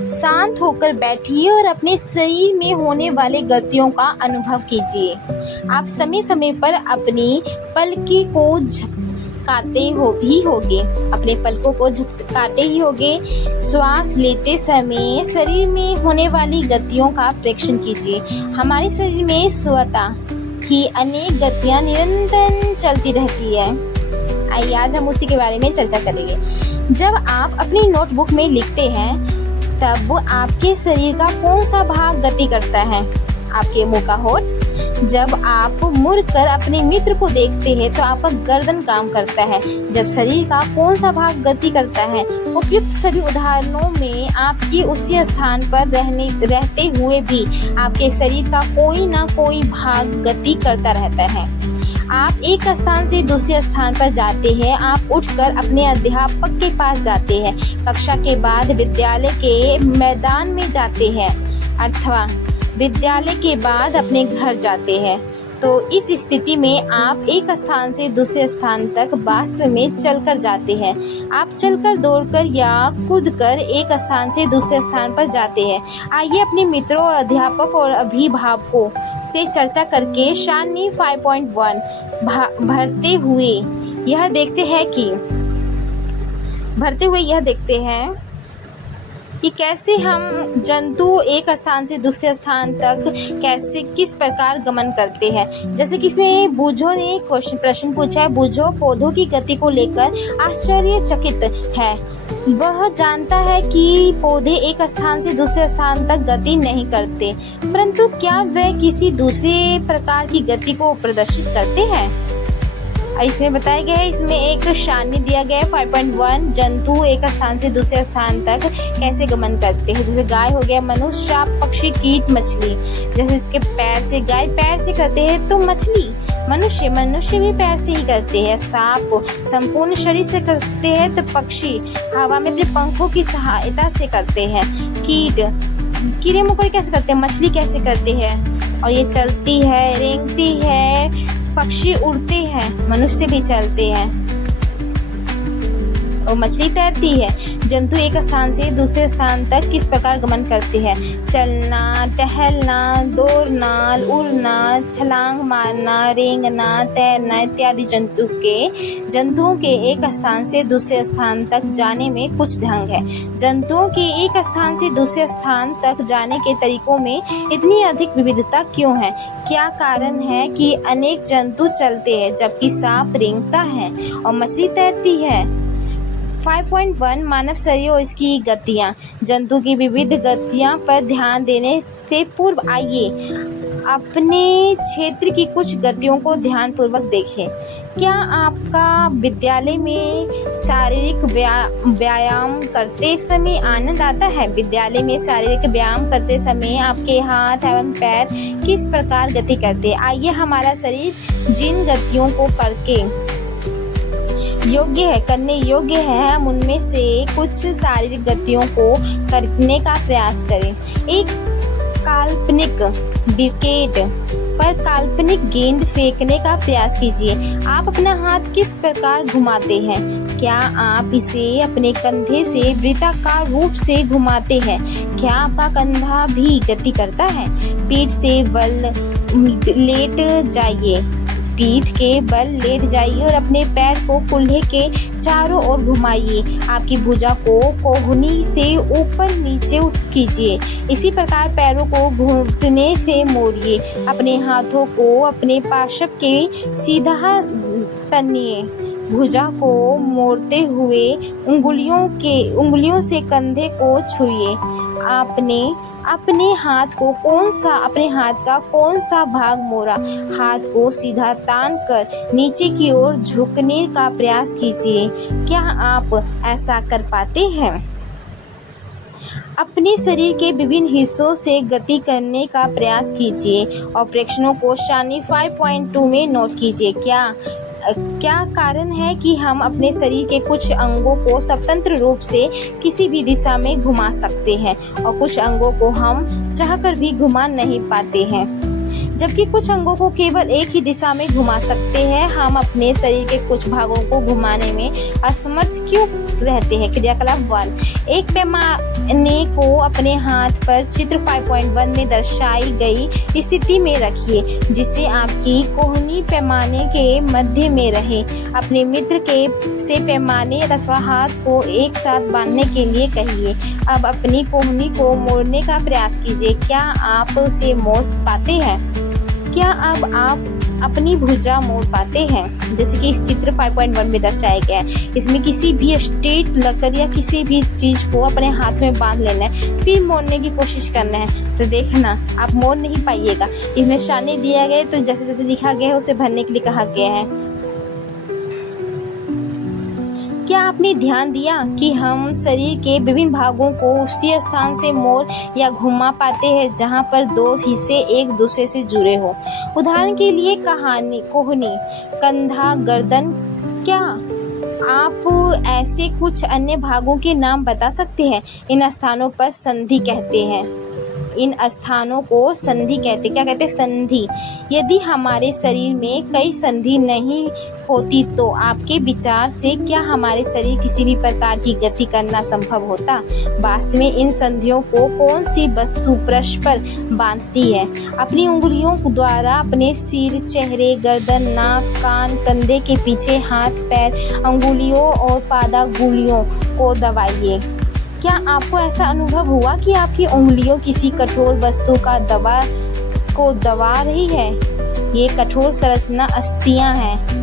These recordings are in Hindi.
शांत होकर बैठिए और अपने शरीर में होने वाले गतियों का अनुभव कीजिए। आप समय समय पर अपनी पलकों को झपकाते होगे, अपने पलकों को झपकाते ही होगे। श्वास लेते समय शरीर में होने वाली गतियों का प्रेक्षण कीजिए। हमारे शरीर में स्वतः ही अनेक गतियां निरंतर चलती रहती है। आइए आज हम उसी के बारे में चर्चा करेंगे। जब आप अपनी नोटबुक में लिखते हैं तब आपके शरीर का कौन सा भाग गति करता है? आपके मुंह का होठ। जब आप मुड़कर अपने मित्र को देखते हैं तो आपका गर्दन काम करता है। जब शरीर का कौन सा भाग गति करता है? उपयुक्त सभी उदाहरणों में आपकी उसी स्थान पर रहते हुए भी आपके शरीर का कोई ना कोई भाग गति करता रहता है। आप एक स्थान से दूसरे स्थान पर जाते हैं। आप उठकर अपने अध्यापक के पास जाते हैं, कक्षा के बाद विद्यालय के मैदान में जाते हैं अथवा विद्यालय के बाद अपने घर जाते हैं। तो इस स्थिति में आप एक स्थान से दूसरे स्थान तक वास्तव में चलकर जाते हैं। आप चलकर, दौड़कर या कूदकर एक स्थान से दूसरे स्थान पर जाते हैं। आइए अपने मित्रों, अध्यापक और अभिभावकों से चर्चा करके शानी 5.1 भरते हुए यह देखते हैं कि कैसे हम जंतु एक स्थान से दूसरे स्थान तक किस प्रकार गमन करते हैं। जैसे कि इसमें बूझो ने प्रश्न पूछा है। बूझो पौधों की गति को लेकर आश्चर्यचकित है। वह जानता है कि पौधे एक स्थान से दूसरे स्थान तक गति नहीं करते, परंतु क्या वे किसी दूसरे प्रकार की गति को प्रदर्शित करते हैं? इसमें बताया गया है, इसमें एक सारणी दिया गया है 5.1 जंतु एक स्थान से दूसरे स्थान तक कैसे गमन करते हैं। जैसे गाय हो गया, मनुष्य, सांप, पक्षी, कीट, मछली। जैसे इसके पैर से, गाय पैर से करते हैं तो मछली, मनुष्य भी पैर से ही करते हैं। सांप संपूर्ण शरीर से करते हैं तो पक्षी हवा में अपने पंखों की सहायता से करते हैं। कीड़े मकोड़े कैसे करते हैं? मछली कैसे करते हैं? और ये चलती है, रेंगती है। पक्षी उड़ते हैं, मनुष्य भी चलते हैं और मछली तैरती है। जंतु एक स्थान से दूसरे स्थान तक किस प्रकार गमन करते हैं? चलना, टहलना, दौड़ना, उड़ना, छलांग मारना, रेंगना, तैरना इत्यादि जंतुओं के एक स्थान से दूसरे स्थान तक जाने में कुछ ढंग है। जंतुओं के एक स्थान से दूसरे स्थान तक जाने के तरीकों में इतनी अधिक विविधता क्यों है? क्या कारण है कि अनेक जंतु चलते हैं जबकि सांप रेंगता है और मछली तैरती है? 5.1 मानव शरीर और इसकी गतियाँ। जंतु की विविध गतियाँ पर ध्यान देने से पूर्व आइए अपने क्षेत्र की कुछ गतियों को ध्यानपूर्वक देखें। क्या आपका विद्यालय में शारीरिक व्यायाम करते समय आनंद आता है? विद्यालय में शारीरिक व्यायाम करते समय आपके हाथ एवं पैर किस प्रकार गति करते हैं? आइए हमारा शरीर जिन गतियों को करने योग्य है हम उनमें से कुछ शारीरिक गतियों को करने का प्रयास करें। एक काल्पनिक विकेट पर काल्पनिक गेंद फेंकने का प्रयास कीजिए। आप अपना हाथ किस प्रकार घुमाते हैं? क्या आप इसे अपने कंधे से वृत्ताकार रूप से घुमाते हैं? क्या आपका कंधा भी गति करता है? पीठ के बल लेट जाइए और अपने पैर को कुल्हे के चारों ओर घुमाइए। आपकी भुजा को कोहनी से ऊपर नीचे कीजिए। इसी प्रकार पैरों को घुटने से मोड़िए। अपने हाथों को अपने पार्श्व के सीधा तनिए। भुजा को मोड़ते हुए उंगलियों से कंधे को छुइए। अपने हाथ का कौन सा भाग मोड़ा? हाथ को सीधा तान कर नीचे की ओर झुकने का प्रयास कीजिए। क्या आप ऐसा कर पाते हैं? अपने शरीर के विभिन्न हिस्सों से गति करने का प्रयास कीजिए और प्रेक्षणों को सारणी 5.2 में नोट कीजिए। क्या कारण है कि हम अपने शरीर के कुछ अंगों को स्वतंत्र रूप से किसी भी दिशा में घुमा सकते हैं और कुछ अंगों को हम चाहकर भी घुमा नहीं पाते हैं, जबकि कुछ अंगों को केवल एक ही दिशा में घुमा सकते हैं? हम अपने शरीर के कुछ भागों को घुमाने में असमर्थ क्यों रहते हैं। क्रियाकलाप 1, एक पैमाने को अपने हाथ पर चित्र 5.1 में दर्शाई गई स्थिति में रखिए, जिससे आपकी कोहनी पैमाने के मध्य में रहे। अपने मित्र से पैमाने अथवा हाथ को एक साथ बांधने के लिए कहिए। अब अपनी कोहनी को मोड़ने का प्रयास कीजिए। क्या आप उसे मोड़ पाते हैं? क्या अब आप अपनी भुजा मोड़ पाते हैं? जैसे कि इस चित्र 5.1 में दर्शाया गया है। इसमें किसी भी स्ट्रेट लकड़ या किसी भी चीज़ को अपने हाथ में बांध लेना है, फिर मोड़ने की कोशिश करना है। तो देखना, आप मोड़ नहीं पाइएगा। इसमें शाने दिया गया है, तो जैसे जैसे लिखा गया है उसे भरने के लिए कहा गया है। क्या आपने ध्यान दिया कि हम शरीर के विभिन्न भागों को उसी स्थान से मोड़ या घुमा पाते हैं जहां पर दो हिस्से एक दूसरे से जुड़े हो? उदाहरण के लिए कोहनी, कंधा, गर्दन। क्या आप ऐसे कुछ अन्य भागों के नाम बता सकते हैं? इन स्थानों पर संधि कहते हैं। इन स्थानों को संधि कहते। क्या कहते हैं? संधि। यदि हमारे शरीर में कई संधि नहीं होती तो आपके विचार से क्या हमारे शरीर किसी भी प्रकार की गति करना संभव होता? वास्तव में इन संधियों को कौन सी वस्तु पृष्ठ पर बांधती है? अपनी उंगलियों द्वारा अपने सिर, चेहरे, गर्दन, नाक, कान, कंधे के पीछे, हाथ, पैर, अंगुलियों और पादांगुलियों को दबाइए। क्या आपको ऐसा अनुभव हुआ कि आपकी उंगलियों किसी कठोर वस्तु को दबा रही है? ये कठोर संरचना अस्थियां हैं।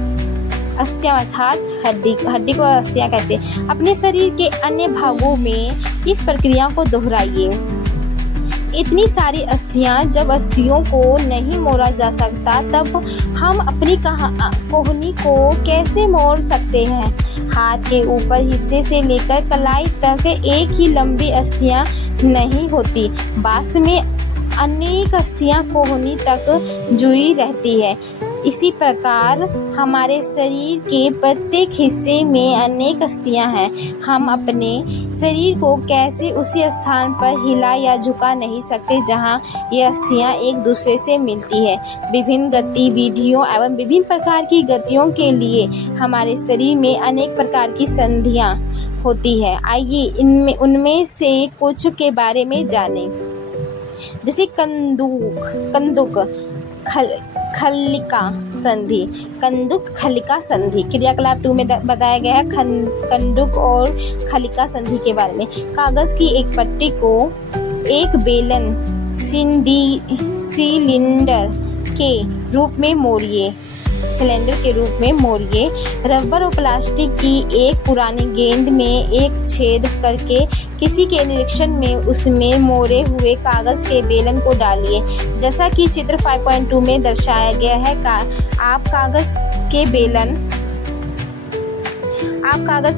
अस्थियां अर्थात हड्डी को अस्थियां कहते हैं। अपने शरीर के अन्य भागों में इस प्रक्रिया को दोहराइए। इतनी सारी अस्थियां, जब अस्थियों को नहीं मोड़ा जा सकता तब हम अपनी कोहनी को कैसे मोड़ सकते हैं? हाथ के ऊपर हिस्से से लेकर कलाई तक एक ही लंबी अस्थियां नहीं होती। वास्तव में अनेक अस्थियां कोहनी तक जुड़ी रहती है। इसी प्रकार हमारे शरीर के प्रत्येक हिस्से में अनेक अस्थियां हैं। हम अपने शरीर को कैसे उसी स्थान पर हिला या झुका नहीं सकते जहां ये अस्थियां एक दूसरे से मिलती है। विभिन्न गतिविधियों एवं विभिन्न प्रकार की गतियों के लिए हमारे शरीर में अनेक प्रकार की संधियां होती है। आइए उनमें से कुछ के बारे में जानें। जैसे कंदुक खलिका संधि। कंदुक खलिका संधि क्रियाकलाप 2 में बताया गया है कंदुक और खलिका संधि के बारे में। कागज की एक पट्टी को एक बेलन सिलेंडर के रूप में मोड़िए। रबर और प्लास्टिक की एक पुरानी गेंद में एक छेद करके किसी के निरीक्षण में उसमें मोड़े हुए कागज के बेलन को डालिए। जैसा कि चित्र 5.2 में दर्शाया गया है। आप कागज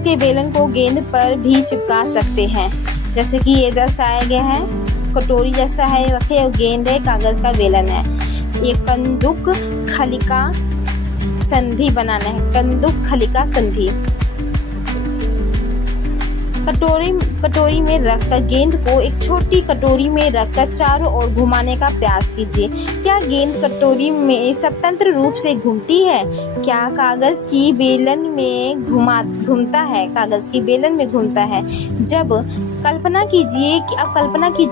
के बेलन को गेंद पर भी चिपका सकते हैं, जैसे कि ये दर्शाया गया है। कटोरी जैसा है रखे और गेंद है, कागज का बेलन है। ये कंदुक खलिका संधि बनाना है। कंदुक खलिका संधि। कटोरी में रखकर गेंद को एक छोटी कटोरी में रखकर चारों ओर घुमाने का प्रयास कीजिए। क्या गेंद कटोरी में स्वतंत्र रूप से घूमती है? क्या कागज की बेलन में घूमता है? कागज की बेलन में घूमता है। जब कल्पना कीजिए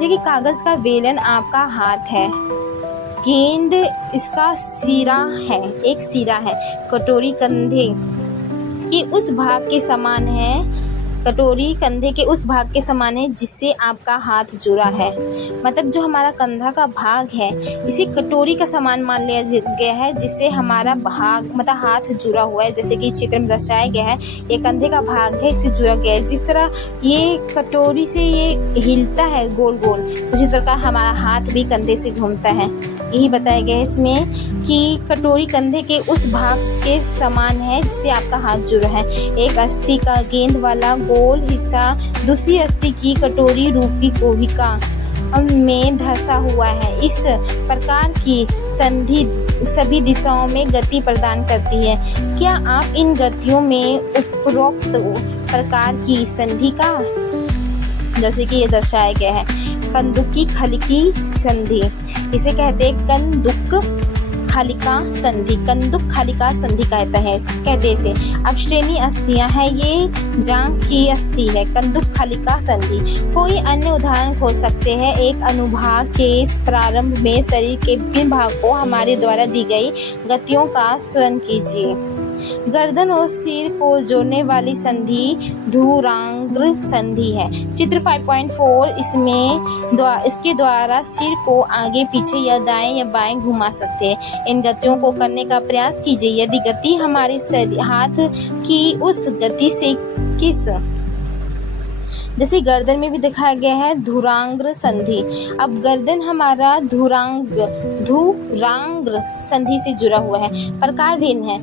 कि कागज का बेलन आपका हाथ है, गेंद इसका एक सिरा है। कटोरी कंधे के उस भाग के समान है। कटोरी कंधे के उस भाग के समान है जिससे आपका हाथ जुड़ा है। मतलब जो हमारा कंधा का भाग है इसे कटोरी का समान मान लिया गया है, जिससे हमारा भाग मतलब हाथ जुड़ा हुआ है। जैसे कि चित्र में दर्शाया गया है, ये कंधे का भाग है, इससे जुड़ा गया है। जिस तरह ये कटोरी से ये हिलता है गोल गोल, उसी प्रकार हमारा हाथ भी कंधे से घूमता है। यही बताया गया है इसमें कि कटोरी कंधे के उस भाग के समान है जिससे आपका हाथ जुड़ा है। एक अस्थि का गेंद वाला गोल हिस्सा दूसरी अस्थि की कटोरी रूपी कोशिका में धंसा हुआ है। इस प्रकार की संधि सभी दिशाओं में गति प्रदान करती है। क्या आप इन गतियों में उपरोक्त प्रकार की संधि का, जैसे कि ये दर्शाया गया है, कंदुक की खलिकी संधि, इसे कहते हैं कंदुक खालिका संधि कहते इसे। अब श्रेणी अस्थियां हैं, ये जांघ की अस्थि है, कंदुक खालिका संधि। कोई अन्य उदाहरण हो सकते हैं। एक अनुभाग के प्रारंभ में शरीर के विभिन्न भाग को हमारे द्वारा दी गई गतियों का स्मरण कीजिए। गर्दन और सिर को जोड़ने वाली संधि धुरांग्र संधि है। चित्र 5.4 इसके द्वारा सिर को आगे पीछे या दाएं या बाएं घुमा सकते हैं। इन गतियों को करने का प्रयास कीजिए। यदि गति हमारे हाथ की उस गति से जैसे गर्दन में भी दिखाया गया है धुरांग्र संधि। अब गर्दन हमारा धुरांग्र संधि से जुड़ा हुआ है। प्रकार भिन्न है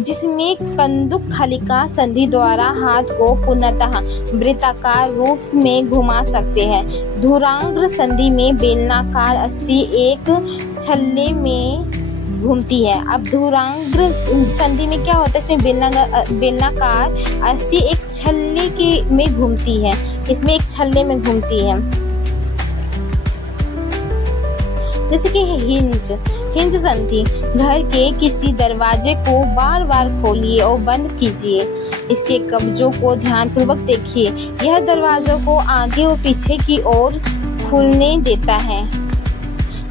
जिसमें कंदुक खालिका संधि द्वारा हाथ को पूर्णतः वृत्ताकार रूप में घुमा सकते हैं। धुरांग्र संधि में बेलनाकार अस्थि एक छल्ले में घूमती है। अब धुरांग्र संधि में क्या होता है, इसमें बेलनाकार अस्थि एक छल्ले में घूमती है, इसमें एक छल्ले में घूमती है। जैसे कि हिंज संधि। घर के किसी दरवाजे को बार बार खोलिए और बंद कीजिए। इसके कब्जों को ध्यानपूर्वक देखिए। यह दरवाजों को आगे और पीछे की ओर खुलने देता है।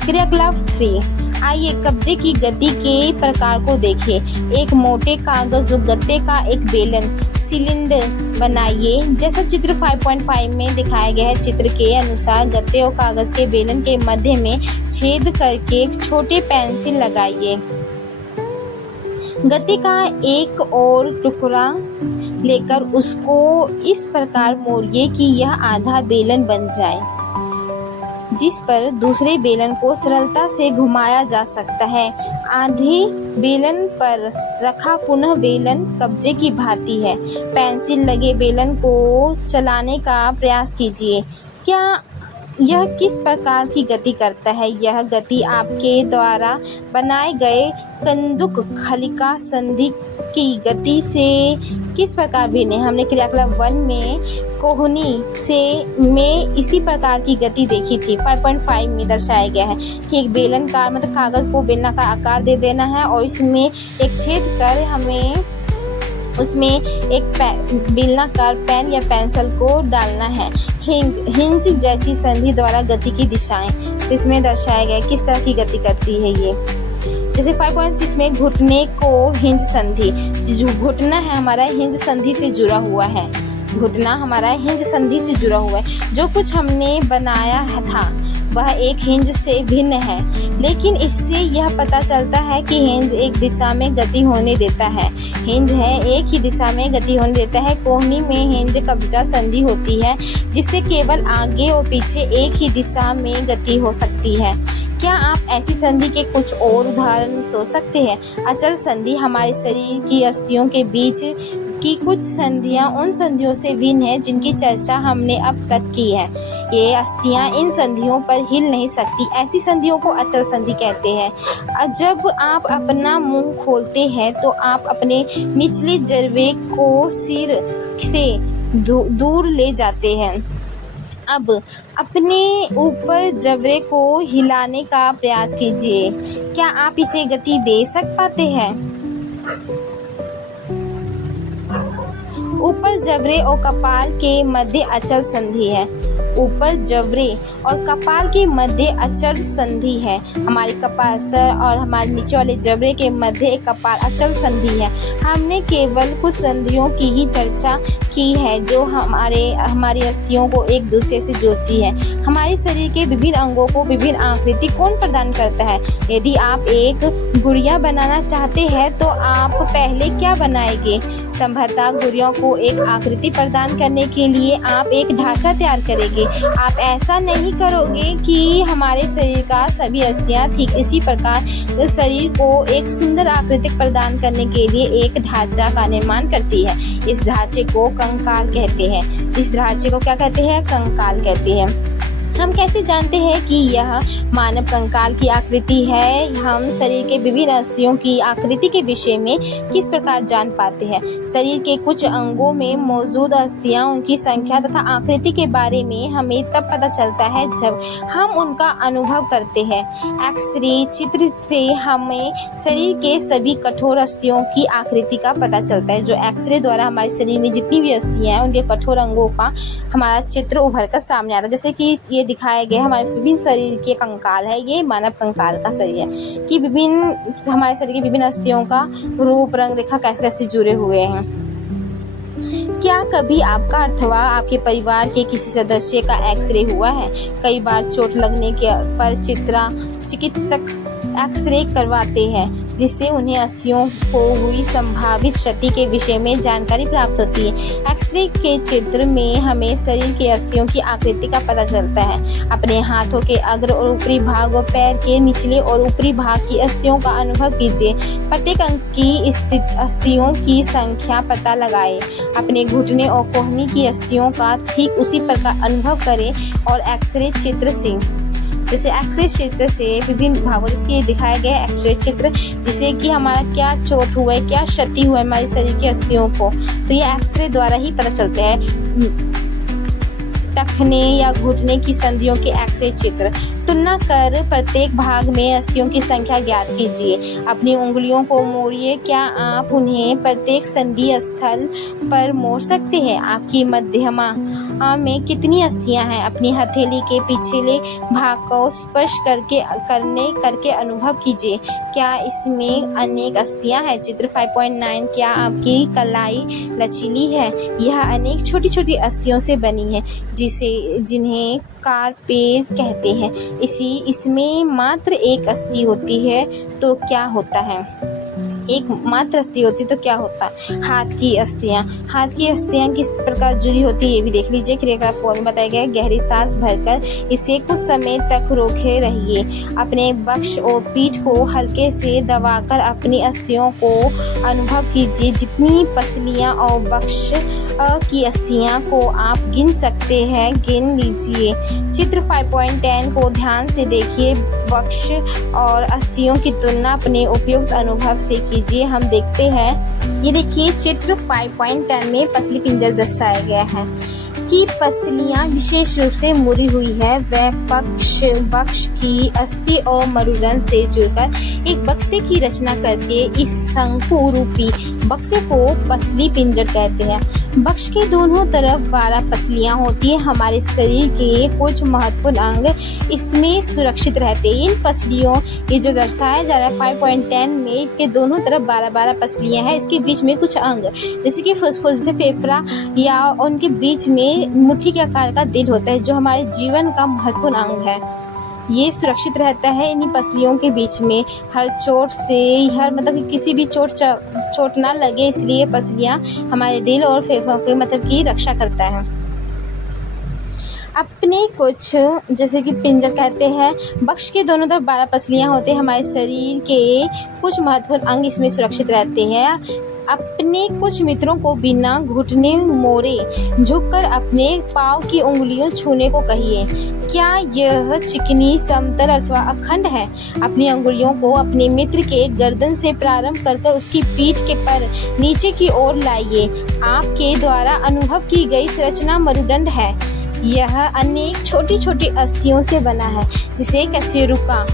क्रियाकलाप 3। आइए कब्जे की गति के प्रकार को देखें। एक मोटे कागज और गत्ते का एक बेलन सिलेंडर बनाइए। जैसा चित्र 5.5 में दिखाया गया है। चित्र के अनुसार गत्ते और कागज के बेलन के मध्य में छेद करके एक छोटे पेंसिल लगाइए। गत्ते का एक और टुकड़ा लेकर उसको इस प्रकार मोड़िए कि यह आधा बेलन बन जाए, जिस पर दूसरे बेलन को सरलता से घुमाया जा सकता है। आधे बेलन पर रखा पुनः बेलन कब्जे की भांति है। पेंसिल लगे बेलन को चलाने का प्रयास कीजिए। क्या यह किस प्रकार की गति करता है? यह गति आपके द्वारा बनाए गए कंदुक खालिका संधि की गति से किस प्रकार भिन्न है? हमने क्रियाकलाप 1 में कोहनी में इसी प्रकार की गति देखी थी। 5.5 में दर्शाया गया है कि एक बेलनकार मतलब कागज को बेलना का आकार दे देना है और इसमें एक छेद कर हमें उसमें एक बेलनाकार पेन या पेंसिल को डालना है। हिंज जैसी संधि द्वारा गति की दिशाएं, तो इसमें दर्शाया गया किस तरह की गति करती है ये। जैसे 5.6 में घुटने को हिंज संधि। जो घुटना है हमारा हिंज संधि से जुड़ा हुआ है। घुटना हमारा हिंज संधि से जुड़ा हुआ है। जो कुछ हमने बनाया था वह एक हिंज से भिन्न है, लेकिन इससे यह पता चलता है कि हिंज एक दिशा में गति होने देता है। हिंज है एक ही दिशा में गति होने देता है। कोहनी में हिंज कब्जा संधि होती है, जिससे केवल आगे और पीछे एक ही दिशा में गति हो सकती है। क्या आप ऐसी संधि के कुछ और उदाहरण सोच सकते हैं? अचल संधि हमारे शरीर की अस्थियों के बीच की कुछ संधियां उन संधियों से भिन्न है जिनकी चर्चा हमने अब तक की है। ये अस्थियां इन संधियों पर हिल नहीं सकती। ऐसी संधियों को अचल संधि कहते हैं। जब आप अपना मुंह खोलते हैं तो आप अपने निचले जबड़े को सिर से दूर ले जाते हैं। अब अपने ऊपर जबड़े को हिलाने का प्रयास कीजिए। क्या आप इसे गति दे पाते हैं? ऊपर जबड़े और कपाल के मध्य अचल संधि है। ऊपर जबड़े और कपाल के मध्य अचल संधि है। हमारे कपाल सर और हमारे नीचे वाले जबड़े के मध्य एक कपाल अचल संधि है। हमने केवल कुछ संधियों की ही चर्चा की है जो हमारी अस्थियों को एक दूसरे से जोड़ती है। हमारे शरीर के विभिन्न अंगों को विभिन्न आकृति कौन प्रदान करता है? यदि आप एक गुड़िया बनाना चाहते हैं तो आप पहले क्या बनाएंगे? संभवतः गुड़ियों को एक आकृति प्रदान करने के लिए आप एक ढांचा तैयार करेंगे। आप ऐसा नहीं करोगे कि हमारे शरीर का सभी अस्थियां ठीक इसी प्रकार शरीर को एक सुंदर आकृति प्रदान करने के लिए एक ढांचा का निर्माण करती है। इस ढांचे को कंकाल कहते हैं। इस ढांचे को क्या कहते हैं? कंकाल कहते हैं। हम कैसे जानते हैं कि यह मानव कंकाल की आकृति है? हम शरीर के विभिन्न अस्थियों की आकृति के विषय में किस प्रकार जान पाते हैं? शरीर के कुछ अंगों में मौजूद अस्थियां, उनकी संख्या तथा आकृति के बारे में हमें तब पता चलता है जब हम उनका अनुभव करते हैं। एक्सरे चित्र से हमें शरीर के सभी कठोर अस्थियों की आकृति का पता चलता है। जो एक्सरे द्वारा हमारे शरीर में जितनी भी अस्थियां हैं, उनके कठोर अंगों का हमारा चित्र उभर कर सामने आता है। जैसे कि ये दिखाया गया हमारे विभिन्न शरीर के कंकाल है, ये मानव कंकाल का शरीर है कि विभिन्न हमारे शरीर के विभिन्न अस्थियों का रूप, रंग, रेखा कैसे कैसे जुड़े हुए हैं। क्या कभी आपका अथवा आपके परिवार के किसी सदस्य का एक्सरे हुआ है? कई बार चोट लगने के पर चिकित्सक एक्सरे करवाते हैं, जिससे उन्हें अस्थियों को हुई संभावित क्षति के विषय में जानकारी प्राप्त होती है। एक्सरे के चित्र में हमें शरीर के अस्थियों की आकृति का पता चलता है। अपने हाथों के अग्र और ऊपरी भाग और पैर के निचले और ऊपरी भाग की अस्थियों का अनुभव कीजिए। प्रत्येक अंग की स्थित अस्थियों की संख्या पता लगाएं। अपने घुटने और कोहनी की अस्थियों का ठीक उसी प्रकार अनुभव करें और एक्सरे चित्र से क्षेत्र से विभिन्न भागों, जिसके दिखाया गया है एक्सरे चित्र, जिसे कि हमारा क्या चोट हुआ है, क्या क्षति हुआ है हमारे शरीर की अस्थियों को, तो ये एक्सरे द्वारा ही पता चलता है। टखने या घुटने की संधियों के एक्सरे चित्र तुलना कर प्रत्येक भाग में अस्थियों की संख्या ज्ञात कीजिए। अपनी उंगलियों को मोड़िए। क्या आप उन्हें प्रत्येक संधि स्थल पर मोड़ सकते हैं? आपकी मध्यमा में कितनी अस्थियां हैं? अपनी हथेली के पिछले भाग को स्पर्श करके अनुभव कीजिए। क्या इसमें अनेक अस्थियां हैं? चित्र 5.9। क्या आपकी कलाई लचीली है? यह अनेक छोटी छोटी अस्थियों से बनी है, जिन्हें कार्पेज कहते हैं। इसमें मात्र एक अस्थि होती है तो क्या होता है? एक मात्र अस्थि होती तो क्या होता? हाथ की अस्थियां किस प्रकार जुड़ी होती है ये भी देख लीजिए। क्रियाकलाप 4 में बताया गया है। गहरी सांस भरकर इसे कुछ समय तक रोके रहिए। अपने वक्ष और पीठ को हल्के से दबाकर अपनी अस्थियों को अनुभव कीजिए। जितनी पसलियां और वक्ष की अस्थियां को आप गिन सकते हैं गिन लीजिए। चित्र 5.10 को ध्यान से देखिए। वक्ष और अस्थियों की तुलना अपने उपयुक्त अनुभव से कीजिए। हम देखते हैं, ये देखिए चित्र 5.10 में पसली पिंजर दर्शाया गया है कि पसलियां विशेष रूप से मुड़ी हुई है। वह वक्ष की अस्थि और मरुरंध्र से जुड़कर एक बक्से की रचना करती है। इस शंकु रूपी बक्से को पसली पिंजर कहते हैं। बक्स के दोनों तरफ 12 पसलियां होती है। हमारे शरीर के कुछ महत्वपूर्ण अंग इसमें सुरक्षित रहते हैं। इन पसलियों, ये जो दर्शाया जा रहा है 5.10 में, इसके दोनों तरफ 12 पसलियां हैं। इसके बीच में कुछ अंग, जैसे कि फुसफुस, जैसे फेफड़ा, या उनके बीच में मुट्ठी के आकार का दिल होता है, जो हमारे जीवन का महत्वपूर्ण अंग है। ये सुरक्षित रहता है इन्हीं पसलियों के बीच में। हर चोट से, मतलब किसी भी चोट ना लगे, इसलिए पसलियां हमारे दिल और फेफड़ों के की रक्षा करता है। अपने कुछ, जैसे कि पिंजर कहते हैं, बक्स के दोनों तरफ 12 पसलियां होते हैं। हमारे शरीर के कुछ महत्वपूर्ण अंग इसमें सुरक्षित रहते हैं। अपने कुछ मित्रों को बिना घुटने मोड़े झुककर अपने पाँव की उंगलियों छूने को कहिए। क्या यह चिकनी, समतल अथवा अखंड है? अपनी अंगुलियों को अपने मित्र के गर्दन से प्रारंभ कर उसकी पीठ के पर नीचे की ओर लाइए। आपके द्वारा अनुभव की गई संरचना मरुदंड है। यह अनेक छोटी छोटी अस्थियों से बना है, जिसे कशेरुका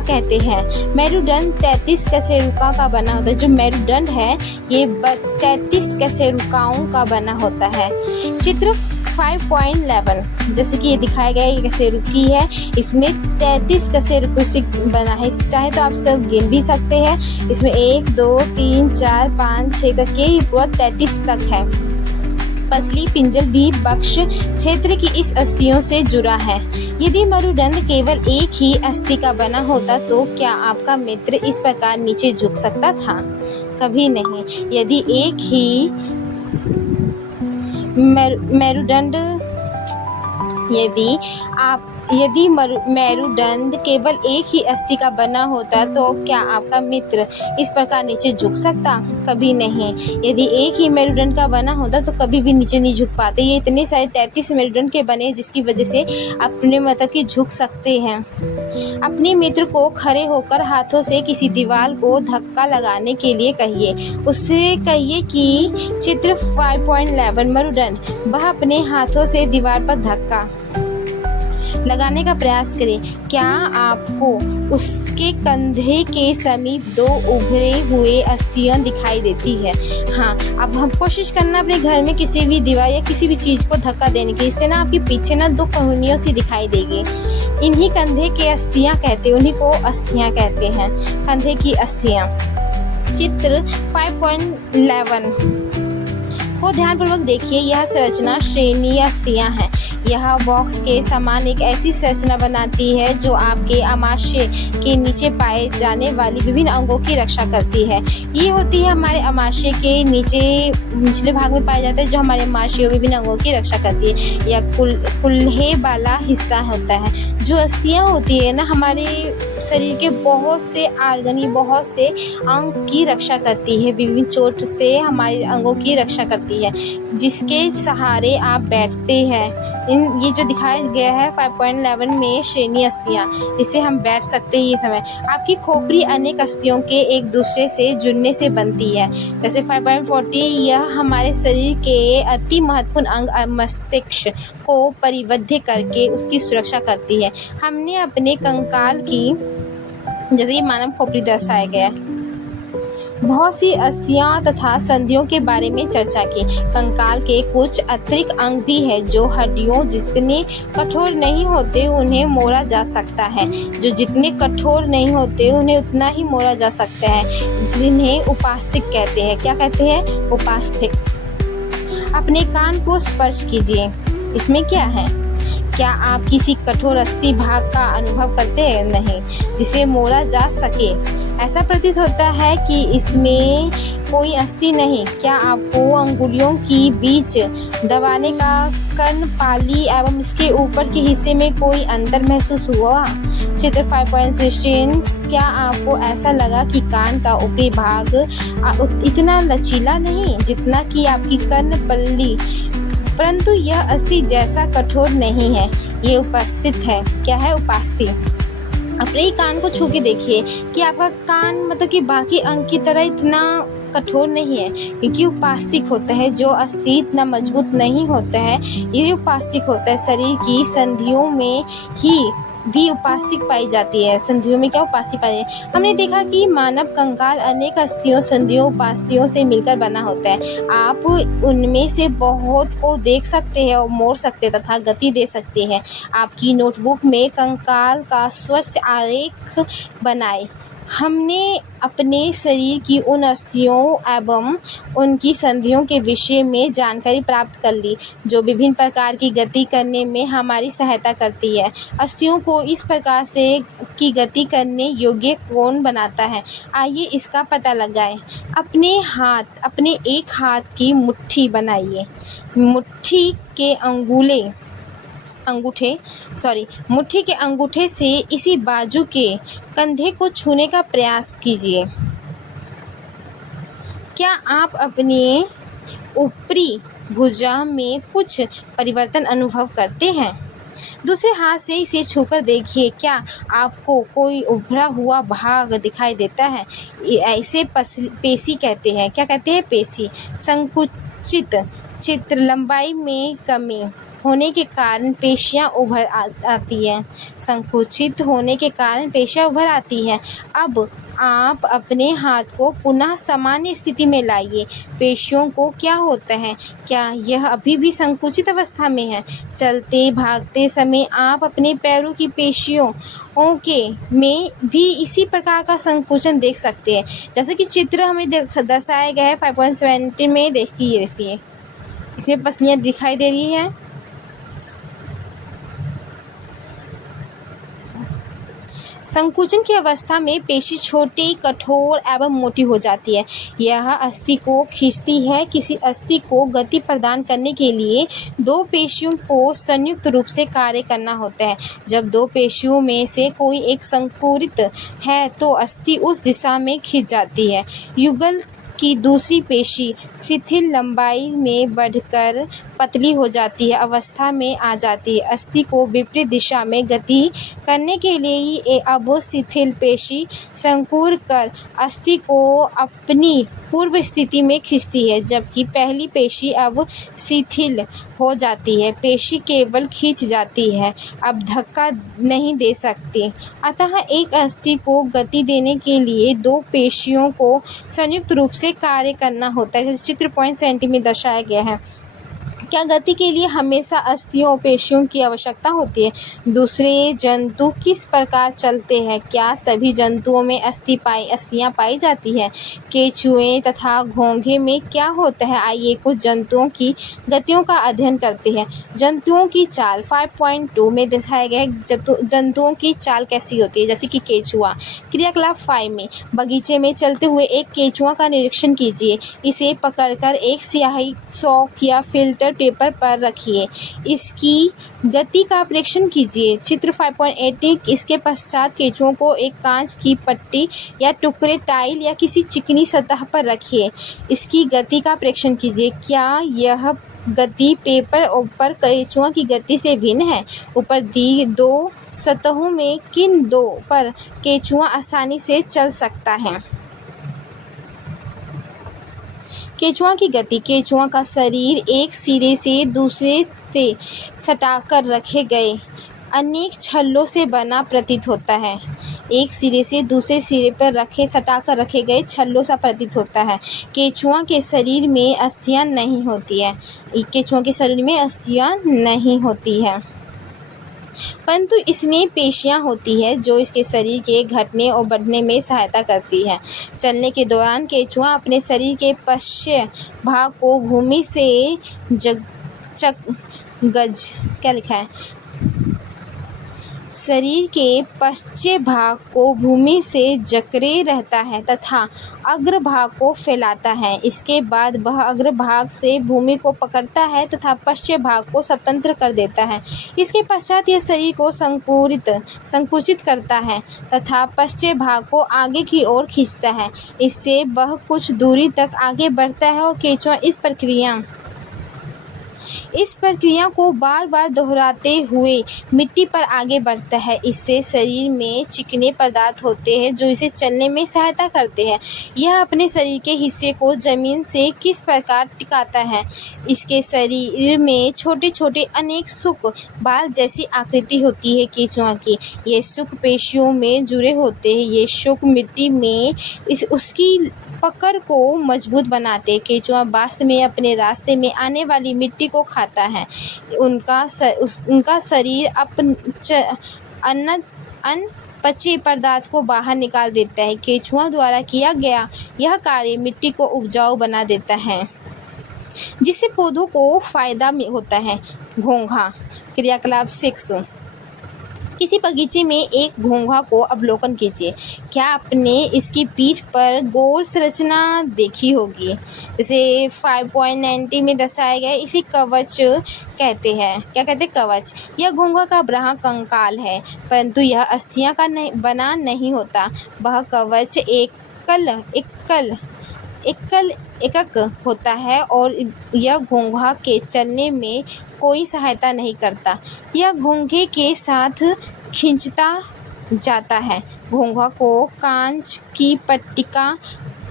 कहते हैं। मेरुदंड 33 कशेरुका का बना होता है। जो मेरुदंड है ये 33 कशेरुकाओं का बना होता है। चित्र 5.11, जैसे कि ये दिखाया गया है, ये कशेरुकी है। इसमें 33 कशेरुकों से बना है। चाहे तो आप सब गिन भी सकते हैं। इसमें 1 2 3 4 5 6 करके पूरा 33 तक है। पसली पिंजर भी बक्ष क्षेत्र की इस अस्थियों से जुड़ा है। यदि मरुदंड केवल एक ही अस्थि का बना होता तो क्या आपका मित्र इस प्रकार नीचे झुक सकता था? कभी नहीं। यदि एक ही मेरुदंड, यदि यदि मेरुदंड केवल एक ही अस्थि का बना होता तो क्या आपका मित्र इस प्रकार नीचे झुक सकता? कभी नहीं। यदि एक ही मेरुदंड का बना होता तो कभी भी नीचे नहीं झुक पाते। ये इतने सारे 33 मेरुदंड के बने जिसकी वजह से अपने मतलब कि झुक सकते हैं। अपने मित्र को खड़े होकर हाथों से किसी दीवार को धक्का लगाने के लिए कहिए। उससे कहिए कि चित्र 5.11 मेरुदंड, वह अपने हाथों से दीवार पर धक्का लगाने का प्रयास करें। क्या आपको उसके कंधे के समीप 2 उभरे हुए अस्थियां दिखाई देती है? हाँ, अब हम कोशिश करना अपने घर में किसी भी दीवार या किसी भी चीज को धक्का देने की। इससे ना आपके पीछे ना 2 कहानियों सी दिखाई देगी। इन्हीं कंधे के अस्थियां कहते हैं, उन्हीं को अस्थियां कहते हैं, कंधे की अस्थियां। चित्र 5.11 को ध्यानपूर्वक देखिए। यह संरचना श्रेणी अस्थियां है। यह बॉक्स के समान एक ऐसी संरचना बनाती है जो आपके आमाशय के नीचे पाए जाने वाली विभिन्न अंगों की रक्षा करती है। ये होती है हमारे आमाशय के निचले भाग में पाए जाते हैं, जो हमारे आमाशय और विभिन्न अंगों की रक्षा करती है। यह कुल्हे वाला हिस्सा होता है। जो अस्थियां होती है ना, हमारे शरीर के बहुत से आर्गन, बहुत से अंग की रक्षा करती है, विभिन्न चोट से हमारे अंगों की रक्षा करती है, जिसके सहारे आप बैठते हैं। ये जो दिखाया गया है 5.11 में श्रेणी अस्थियां, इससे हम बैठ सकते हैं। ये समय आपकी खोपड़ी अनेक अस्थियों के एक दूसरे से जुड़ने से बनती है। जैसे 5.40 यह हमारे शरीर के अति महत्वपूर्ण अंग मस्तिष्क को परिबद्ध करके उसकी सुरक्षा करती है। हमने अपने कंकाल की, जैसे ये मानव खोपड़ी दर्शाया गया है, बहुत सी अस्थियां तथा संधियों के बारे में चर्चा की। कंकाल के कुछ अतिरिक्त अंग भी है जो हड्डियों जितने कठोर नहीं होते उन्हें मोड़ा जा सकता है। जो जितने कठोर नहीं होते उन्हें उतना ही मोड़ा जा सकता है। इन्हें उपास्थिक कहते हैं। क्या कहते हैं? उपास्थिक। अपने कान को स्पर्श कीजिए। इसमें क्या है? क्या आप किसी कठोर अस्थि भाग का अनुभव करते हैं? नहीं, जिसे मोड़ा जा सके। ऐसा प्रतीत होता है कि इसमें कोई अस्थि नहीं। क्या आपको अंगुलियों की बीच दबाने का कर्णपाली एवं इसके ऊपर के हिस्से में कोई अंतर महसूस हुआ? चित्र 5.16 क्या आपको ऐसा लगा कि कान का ऊपरी भाग इतना लचीला नहीं जितना कि आपकी कर्णपल्ली, परंतु यह अस्थि जैसा कठोर नहीं है। ये उपस्थित है। क्या है? उपास्थि। अपने कान को छू के देखिए कि आपका कान मतलब कि बाकी अंग की तरह इतना कठोर नहीं है, क्योंकि उपास्थिक होता है। जो अस्थि इतना मजबूत नहीं होता है, ये उपास्थिक होता है। शरीर की संधियों में ही भी उपास्थिक पाई जाती है। संधियों में क्या उपास्थिक पाई जाती है? हमने देखा कि मानव कंकाल अनेक अस्थियों, संधियों, उपास्थियों से मिलकर बना होता है। आप उनमें से बहुत को देख सकते हैं और मोड़ सकते तथा गति दे सकते हैं। आपकी नोटबुक में कंकाल का स्वच्छ आरेख बनाएं। हमने अपने शरीर की उन अस्थियों एवं उनकी संधियों के विषय में जानकारी प्राप्त कर ली जो विभिन्न प्रकार की गति करने में हमारी सहायता करती है। अस्थियों को इस प्रकार से की गति करने योग्य कौन बनाता है? आइए इसका पता लगाएं। अपने एक हाथ की मुट्ठी बनाइए। मुट्ठी के मुट्ठी के अंगूठे से इसी बाजू के कंधे को छूने का प्रयास कीजिए। क्या आप अपने ऊपरी भुजा में कुछ परिवर्तन अनुभव करते हैं? दूसरे हाथ से इसे छूकर देखिए। क्या आपको कोई उभरा हुआ भाग दिखाई देता है? ऐसे पेशी कहते हैं। क्या कहते हैं? पेशी। संकुचित चित्र लंबाई में कमी होने के कारण पेशियां उभर आती हैं। संकुचित होने के कारण पेशियां उभर आती हैं। अब आप अपने हाथ को पुनः सामान्य स्थिति में लाइए। पेशियों को क्या होता है? क्या यह अभी भी संकुचित अवस्था में है? चलते भागते समय आप अपने पैरों की पेशियों में भी इसी प्रकार का संकुचन देख सकते हैं, जैसे कि चित्र हमें दर्शाया गया है 5.70 में। देखिए इसमें पसलियां दिखाई दे रही है। संकुचन की अवस्था में पेशी छोटी, कठोर एवं मोटी हो जाती है। यह अस्थि को खींचती है। किसी अस्थि को गति प्रदान करने के लिए दो पेशियों को संयुक्त रूप से कार्य करना होता है। जब दो पेशियों में से कोई एक संकुचित है तो अस्थि उस दिशा में खिंच जाती है। युगल की दूसरी पेशी शिथिल लंबाई में बढ़कर पतली हो जाती है अवस्था में आ जाती है। अस्थि को विपरीत दिशा में गति करने के लिए अब शिथिल पेशी संकुर कर अस्थि को अपनी पूर्व स्थिति में खींचती है, जबकि पहली पेशी अब शिथिल हो जाती है। पेशी केवल खींच जाती है, अब धक्का नहीं दे सकती। अतः एक अस्थि को गति देने के लिए दो पेशियों को संयुक्त रूप से कार्य करना होता है। जैसे चित्र पॉइंट 70 में दर्शाया गया है। क्या गति के लिए हमेशा अस्थियों और पेशियों की आवश्यकता होती है? दूसरे जंतु किस प्रकार चलते हैं? क्या सभी जंतुओं में अस्थियां पाई जाती हैं? केंचुए तथा घोंघे में क्या होता है? आइए कुछ जंतुओं की गतियों का अध्ययन करते हैं। जंतुओं की चाल 5.2 में दिखाया गया है जंतुओं की चाल कैसी होती है। जैसे कि केंचुआ। क्रियाकलाप 5 में बगीचे में चलते हुए एक केंचुआ का निरीक्षण कीजिए। इसे पकड़कर एक स्याही चौक या फिल्टर पेपर पर रखिए। इसकी गति का परीक्षण कीजिए। चित्र 5.8। इसके पश्चात केंचुओं को एक कांच की पट्टी या टुकड़े टाइल या किसी चिकनी सतह पर रखिए। इसकी गति का परीक्षण कीजिए। क्या यह गति पेपर पर केंचुआ की गति से भिन्न है? ऊपर दी दो सतहों में किन दो पर केंचुआ आसानी से चल सकता है? केंचुआ की गति। केंचुआ का शरीर एक सिरे से दूसरे से सटाकर रखे गए अनेक छल्लों से बना प्रतीत होता है। एक सिरे से दूसरे सिरे पर सटाकर रखे गए छल्लों सा प्रतीत होता है। केंचुआ के शरीर में अस्थियां नहीं होती है। केंचुआ के शरीर में अस्थियां नहीं होती है, परंतु इसमें पेशियां होती है जो इसके शरीर के घटने और बढ़ने में सहायता करती है। चलने के दौरान केंचुआ अपने शरीर के पश्च भाग को भूमि से क्या लिखा है? शरीर के पश्चिम भाग को भूमि से जकड़े रहता है तथा अग्र भाग को फैलाता है। इसके बाद वह अग्र भाग से भूमि को पकड़ता है तथा पश्चिम भाग को स्वतंत्र कर देता है। इसके पश्चात यह शरीर को संकुचित करता है तथा पश्चिम भाग को आगे की ओर खींचता है। इससे वह कुछ दूरी तक आगे बढ़ता है और केंचुआ इस प्रक्रिया को बार बार दोहराते हुए मिट्टी पर आगे बढ़ता है। इससे शरीर में चिकने पदार्थ होते हैं जो इसे चलने में सहायता करते हैं। यह अपने शरीर के हिस्से को जमीन से किस प्रकार टिकाता है? इसके शरीर में छोटे छोटे अनेक शुक बाल जैसी आकृति होती है केंचुआ की। ये शुक पेशियों में जुड़े होते हैं। ये शुक मिट्टी में उसकी पकड़ को मजबूत बनाते। केंचुआ वास्तव में अपने रास्ते में आने वाली मिट्टी को खाता है। उनका शरीर अनपचे पदार्थ को बाहर निकाल देता है। केंचुआ द्वारा किया गया यह कार्य मिट्टी को उपजाऊ बना देता है, जिससे पौधों को फायदा होता है। घोंघा। क्रियाकलाप 6। किसी बगीचे में एक घोंघा को अवलोकन कीजिए। क्या आपने इसकी पीठ पर गोल संरचना देखी होगी? जैसे 5.90 में दर्शाया गया है। इसे कवच कहते हैं। क्या कहते हैं? कवच। यह घोंघा का बाह्य कंकाल है, परंतु यह अस्थियां का बना नहीं होता। वह कवच एकक होता है और यह घोंघा के चलने में कोई सहायता नहीं करता। यह घोंघे के साथ खींचता जाता है। घोंघा को कांच की पट्टिका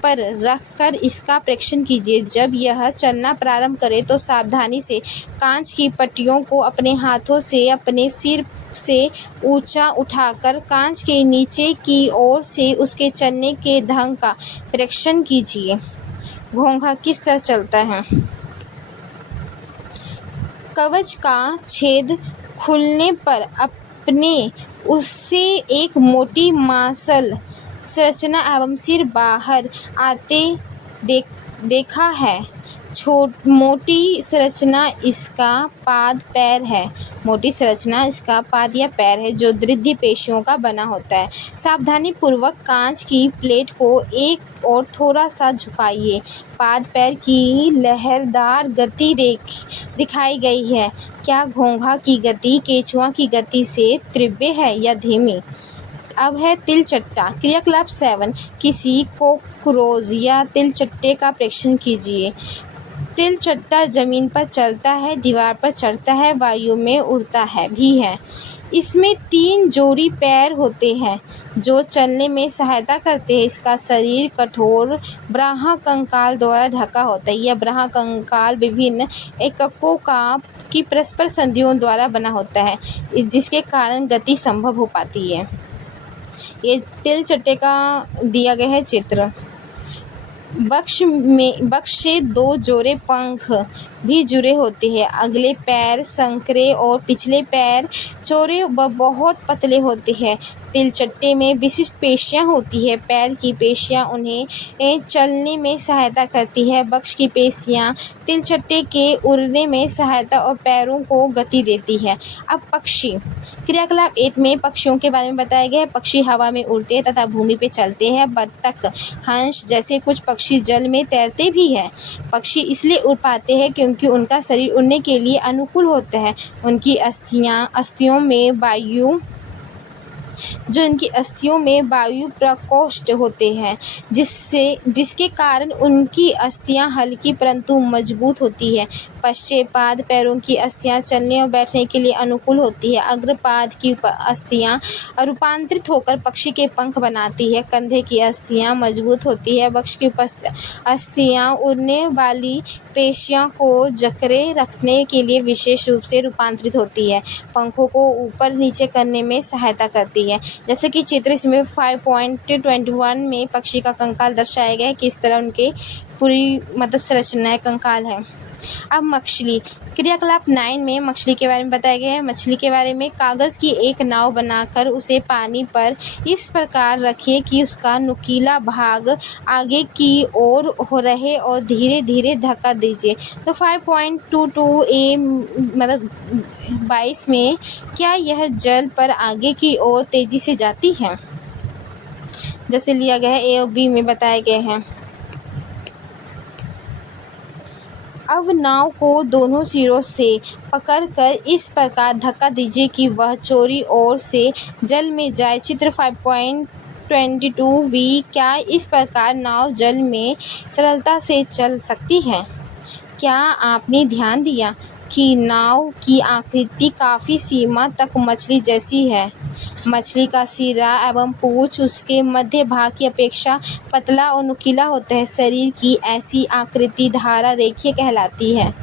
पर रखकर इसका परीक्षण कीजिए। जब यह चलना प्रारंभ करे तो सावधानी से कांच की पट्टियों को अपने हाथों से अपने सिर से ऊंचा उठाकर कांच के नीचे की ओर से उसके चलने के ढंग का परीक्षण कीजिए। घोंघा किस तरह चलता है? कवच का छेद खुलने पर अपने उससे एक मोटी मांसल संरचना एवं सिर बाहर आते देखा है। मोटी संरचना इसका पाद पैर है। मोटी संरचना इसका पाद या पैर है जो दृढ़ पेशियों का बना होता है। सावधानीपूर्वक कांच की प्लेट को एक और थोड़ा सा झुकाइए। पाद पैर की लहरदार गति दिखाई गई है। क्या घोंघा की गति केंचुआ की गति से तीव्र है या धीमी? अब है तिलचट्टा। क्रियाकलाप 7, किसी कॉकरोच या तिलचट्टे का परीक्षण कीजिए। तिलचट्टा जमीन पर चलता है, दीवार पर चढ़ता है, वायु में उड़ता है भी है। इसमें 3 जोड़ी पैर होते हैं जो चलने में सहायता करते हैं। इसका शरीर कठोर बाह्यकंकाल द्वारा ढका होता है। यह बाह्यकंकाल विभिन्न एककों की परस्पर संधियों द्वारा बना होता है, जिसके कारण गति संभव हो पाती है। ये तिलचट्टे का दिया गया है चित्र। बक्ष से 2 जोड़े पंख भी जुड़े होते हैं। अगले पैर संकरे और पिछले पैर चौड़े व बहुत पतले होते हैं। तिलचट्टे में विशिष्ट पेशियां होती है। पैर की पेशियां उन्हें चलने में सहायता करती है। बक्ष की पेशियां तिलचट्टे के उड़ने में सहायता और पैरों को गति देती है। अब पक्षी। क्रियाकलाप 8 में पक्षियों के बारे में बताया गया है। पक्षी हवा में उड़ते हैं तथा भूमि पे चलते हैं। बत्तख, हंस जैसे कुछ पक्षी जल में तैरते भी हैं। पक्षी इसलिए उड़ पाते हैं क्योंकि उनका शरीर उड़ने के लिए अनुकूल होता है। उनकी अस्थियों में वायु प्रकोष्ठ होते हैं, जिसके कारण उनकी अस्थियां हल्की परंतु मजबूत होती है। पश्चेपाद पैरों की अस्थियां चलने और बैठने के लिए अनुकूल होती है। अग्रपाद की अस्थियां रूपांतरित होकर पक्षी के पंख बनाती है। कंधे की अस्थियां मजबूत होती है। वक्ष की अस्थियां उड़ने वाली पेशियों को जकड़े रखने के लिए विशेष रूप से रूपांतरित होती है। पंखों को ऊपर नीचे करने में सहायता करती है। जैसे कि चित्र इसमें 5.21 में पक्षी का कंकाल दर्शाया गया है, किस तरह उनके पूरी संरचना कंकाल है। अब मछली। क्रियाकलाप 9 में मछली के बारे में बताया गया है। मछली के बारे में कागज़ की एक नाव बनाकर उसे पानी पर इस प्रकार रखिए कि उसका नुकीला भाग आगे की ओर हो रहे और धीरे धीरे धक्का दीजिए। तो 5.22a 22 में क्या यह जल पर आगे की ओर तेजी से जाती है? जैसे लिया गया है ए और बी में बताए गए हैं। अब नाव को दोनों सिरों से पकड़कर इस प्रकार धक्का दीजिए कि वह चौड़ी ओर से जल में जाए। चित्र 5.22v। क्या इस प्रकार नाव जल में सरलता से चल सकती है? क्या आपने ध्यान दिया कि नाव की आकृति काफ़ी सीमा तक मछली जैसी है? मछली का सिरा एवं पूंछ उसके मध्य भाग की अपेक्षा पतला और नुकीला होता है। शरीर की ऐसी आकृति धारा रेखीय कहलाती है।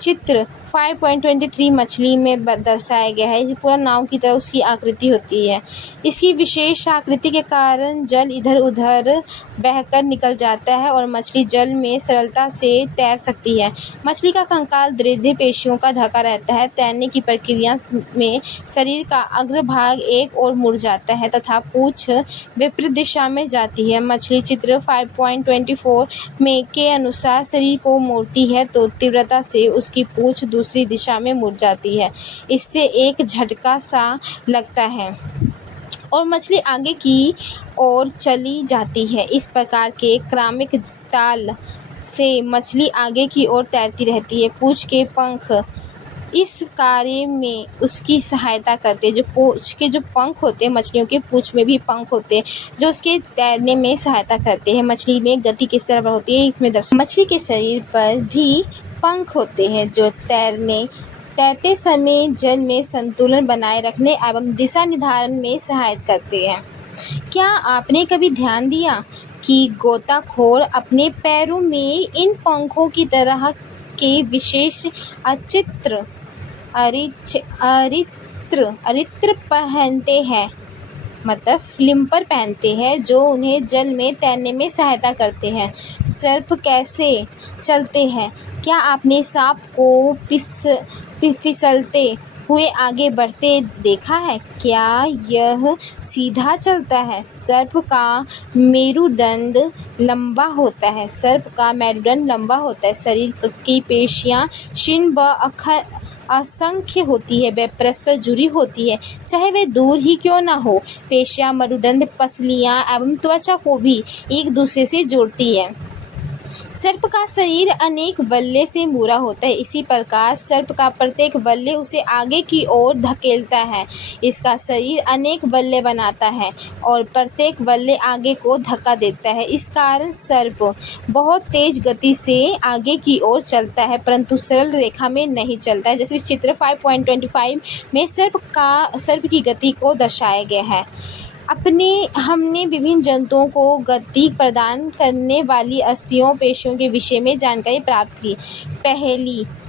चित्र 5.23 मछली में दर्शाया गया है। पूरा नाव की तरह उसकी आकृति होती है। इसकी विशेष आकृति के कारण जल इधर उधर बहकर निकल जाता है और मछली जल में सरलता से तैर सकती है। मछली का कंकाल दृढ़ पेशियों का ढका रहता है। तैरने की प्रक्रिया में शरीर का अग्रभाग एक ओर मुड़ जाता है तथा पूंछ विपरीत दिशा में जाती है। मछली चित्र 5.24 में के अनुसार शरीर को मोड़ती है तो तीव्रता से उसकी पूंछ दूसरी दिशा में मुड़ जाती है। इससे एक झटका सा लगता है और मछली आगे की ओर चली जाती है। इस प्रकार के क्रमिक ताल से मछली आगे की ओर तैरती रहती है। पूंछ के पंख इस कार्य में उसकी सहायता करते हैं। जो पूंछ के जो पंख होते हैं, मछलियों के पूंछ में भी पंख होते हैं जो उसके तैरने में सहायता करते हैं। मछली में गति किस तरह होती है इसमें मछली के शरीर पर भी पंख होते हैं जो तैरते समय जल में संतुलन बनाए रखने एवं दिशा निर्धारण में सहायता करते हैं। क्या आपने कभी ध्यान दिया कि गोताखोर अपने पैरों में इन पंखों की तरह के विशेष अरित्र पहनते हैं, फ्लिपर पहनते हैं जो उन्हें जल में तैरने में सहायता करते हैं। सर्प कैसे चलते हैं? क्या आपने सांप को फिसलते हुए आगे बढ़ते देखा है? क्या यह सीधा चलता है? सर्प का मेरुदंड लंबा होता है। सर्प का मेरुदंड लंबा होता है। शरीर की पेशियां क्षीण व असंख्य होती है। वे परस्पर जुड़ी होती है, चाहे वे दूर ही क्यों न हो। पेशियां मेरुदंड, पसलियां एवं त्वचा को भी एक दूसरे से जोड़ती है। सर्प का शरीर अनेक बल्ले से मुड़ा होता है। इसी प्रकार सर्प का प्रत्येक बल्ले उसे आगे की ओर धकेलता है। इसका शरीर अनेक बल्ले बनाता है और प्रत्येक बल्ले आगे को धक्का देता है। इस कारण सर्प बहुत तेज गति से आगे की ओर चलता है, परंतु सरल रेखा में नहीं चलता है। जैसे चित्र 5.25 में सर्प की गति को दर्शाया गया है। हमने विभिन्न जंतुओं को गति प्रदान करने वाली अस्थियों पेशियों के विषय में जानकारी प्राप्त की।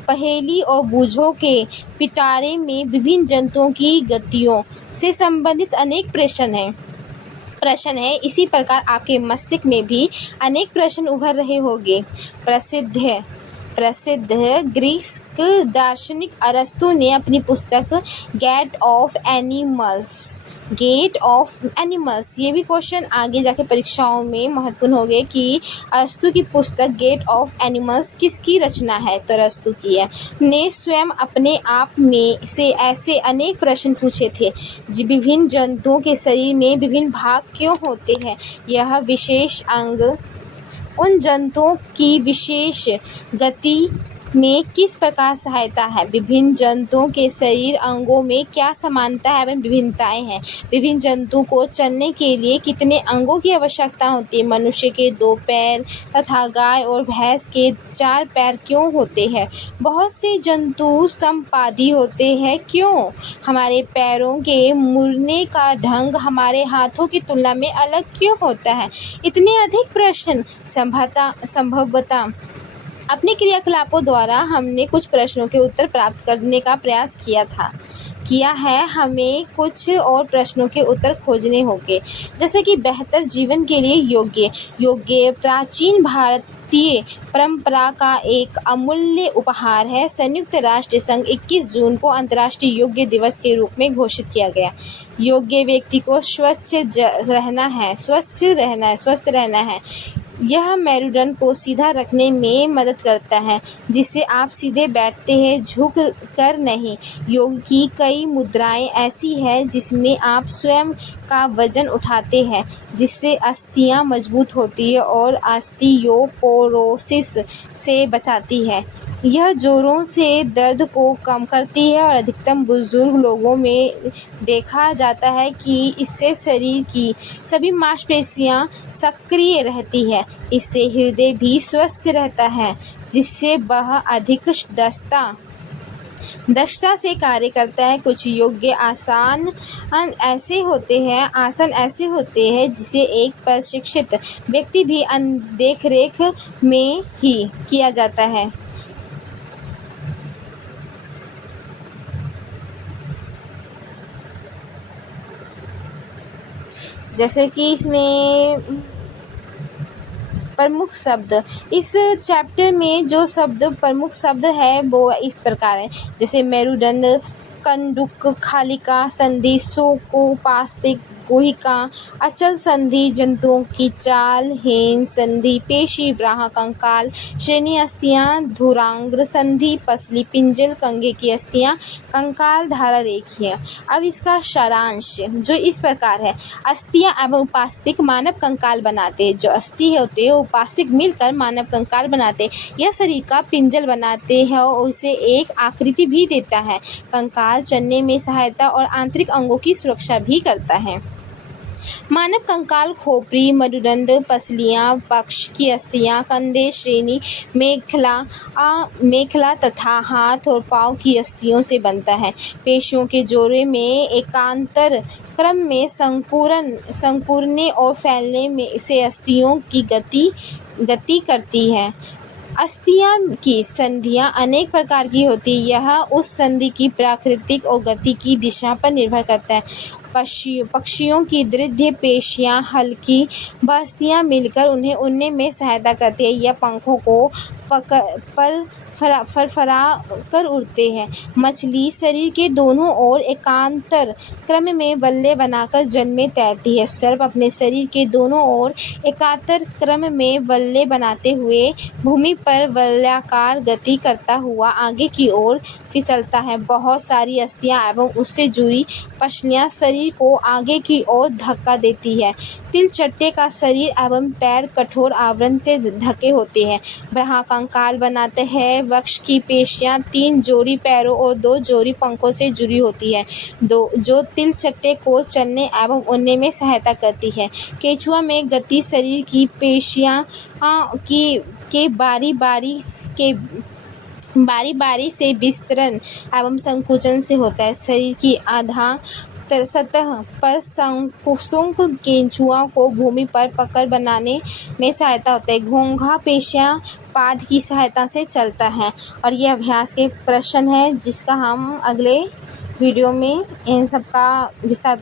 पहेली और बूझों के पिटारे में विभिन्न जंतुओं की गतियों से संबंधित अनेक प्रश्न है। इसी प्रकार आपके मस्तिष्क में भी अनेक प्रश्न उभर रहे होंगे। प्रसिद्ध ग्रीक दार्शनिक अरस्तु ने अपनी पुस्तक गेट ऑफ एनिमल्स, ये भी क्वेश्चन आगे जाके परीक्षाओं में महत्वपूर्ण हो गए कि अरस्तु की पुस्तक गेट ऑफ एनिमल्स किसकी रचना है? तो अरस्तु की है। ने स्वयं अपने आप में से ऐसे अनेक प्रश्न पूछे थे। विभिन्न जंतुओं के शरीर में विभिन्न भाग क्यों होते हैं? यह विशेष अंग उन जंतुओं की विशेष गति में किस प्रकार सहायता है? विभिन्न जंतुओं के शरीर अंगों में क्या समानता एवं विभिन्नताएं हैं? विभिन्न जंतुओं को चलने के लिए कितने अंगों की आवश्यकता होती है? मनुष्य के 2 पैर तथा गाय और भैंस के 4 पैर क्यों होते हैं? बहुत से जंतु समपादी होते हैं, क्यों? हमारे पैरों के मुड़ने का ढंग हमारे हाथों की तुलना में अलग क्यों होता है? इतने अधिक प्रश्न संभवतः अपने क्रियाकलापों द्वारा हमने कुछ प्रश्नों के उत्तर प्राप्त करने का प्रयास किया है। हमें कुछ और प्रश्नों के उत्तर खोजने होंगे, जैसे कि बेहतर जीवन के लिए योग्य प्राचीन भारतीय परंपरा का एक अमूल्य उपहार है। संयुक्त राष्ट्र संघ 21 जून को अंतर्राष्ट्रीय योग्य दिवस के रूप में घोषित किया गया। योग्य व्यक्ति को स्वस्थ रहना है। यह मेरुदंड को सीधा रखने में मदद करता है, जिससे आप सीधे बैठते हैं, झुक कर नहीं। योग की कई मुद्राएं ऐसी हैं जिसमें आप स्वयं का वजन उठाते हैं, जिससे अस्थियां मजबूत होती है और ऑस्टियोपोरोसिस से बचाती है। यह जोड़ों से दर्द को कम करती है और अधिकतम बुजुर्ग लोगों में देखा जाता है कि इससे शरीर की सभी मांसपेशियां सक्रिय रहती है। इससे हृदय भी स्वस्थ रहता है, जिससे वह अधिक दक्षता से कार्य करता है। कुछ योग्य आसन ऐसे होते हैं जिसे एक प्रशिक्षित व्यक्ति भी देखरेख में ही किया जाता है। जैसे कि इसमें प्रमुख शब्द, इस चैप्टर में जो प्रमुख शब्द है वो इस प्रकार है, जैसे मेरुदंड, कंडूक, खालिका संधि, सोकोपास्तिक, गुहिका, अचल संधि, जंतुओं की चाल, हेन संधि, पेशी, व्राह, कंकाल, श्रेणी अस्थियां, धुरांग्र संधि, पसली, पिंजल, कंगे की अस्थियां, कंकाल, धारा रेखीय। अब इसका सारांश जो इस प्रकार है। अस्थियां एवं उपास्तिक मानव कंकाल बनाते हैं। जो अस्थि होते हैं उपास्तिक मिलकर मानव कंकाल बनाते हैं। यह शरीर का पिंजल बनाते हैं और उसे एक आकृति भी देता है। कंकाल चलने में सहायता और आंतरिक अंगों की सुरक्षा भी करता है। मानव कंकाल खोपड़ी, मेरुदंड, पसलियां, पक्ष की अस्थियां, कंधे, श्रेणी, मेखला तथा हाथ और पांव की अस्थियों से बनता है। पेशियों के जोड़े में एकांतर क्रम में संकुरने और फैलने में से अस्थियों की गति करती है। अस्थियां की संधियां अनेक प्रकार की होती है। यह उस संधि की प्राकृतिक और गति की दिशा पर निर्भर करता है। पक्षियों की दृढ़ पेशियाँ हल्की बस्तियाँ मिलकर उन्हें उड़ने में सहायता करती है। यह पंखों को फरफरा कर उड़ते हैं। मछली शरीर के दोनों ओर एकांतर क्रम में बल्ले बनाकर जल में तैरती है। सर्प अपने शरीर के दोनों ओर एकांतर क्रम में बल्ले बनाते हुए भूमि पर वलयाकार गति करता हुआ आगे की ओर फिसलता है। बहुत सारी अस्थियां एवं उससे जुड़ी पसलियां शरीर को आगे की ओर धक्का देती है। तिलचट्टे का शरीर एवं पैर कठोर आवरण से ढके होते हैं। वह कंकाल बनाते हैं। वक्ष की पेशियां 3 जोड़ी पैरों और 2 जोड़ी पंखों से जुड़ी होती है, जो तिलचट्टे को चलने एवं उड़ने में सहायता करती है। केंचुआ में गति शरीर की पेशियां के बारी बारी से विस्तरण एवं संकुचन से होता है। शरीर की आधा सतह पर शंकु केंचुआ को भूमि पर पकड़ बनाने में सहायता होता है। घोंघा पेशियां पाद की सहायता से चलता है। और यह अभ्यास के प्रश्न है जिसका हम अगले वीडियो में इन सब का विस्तार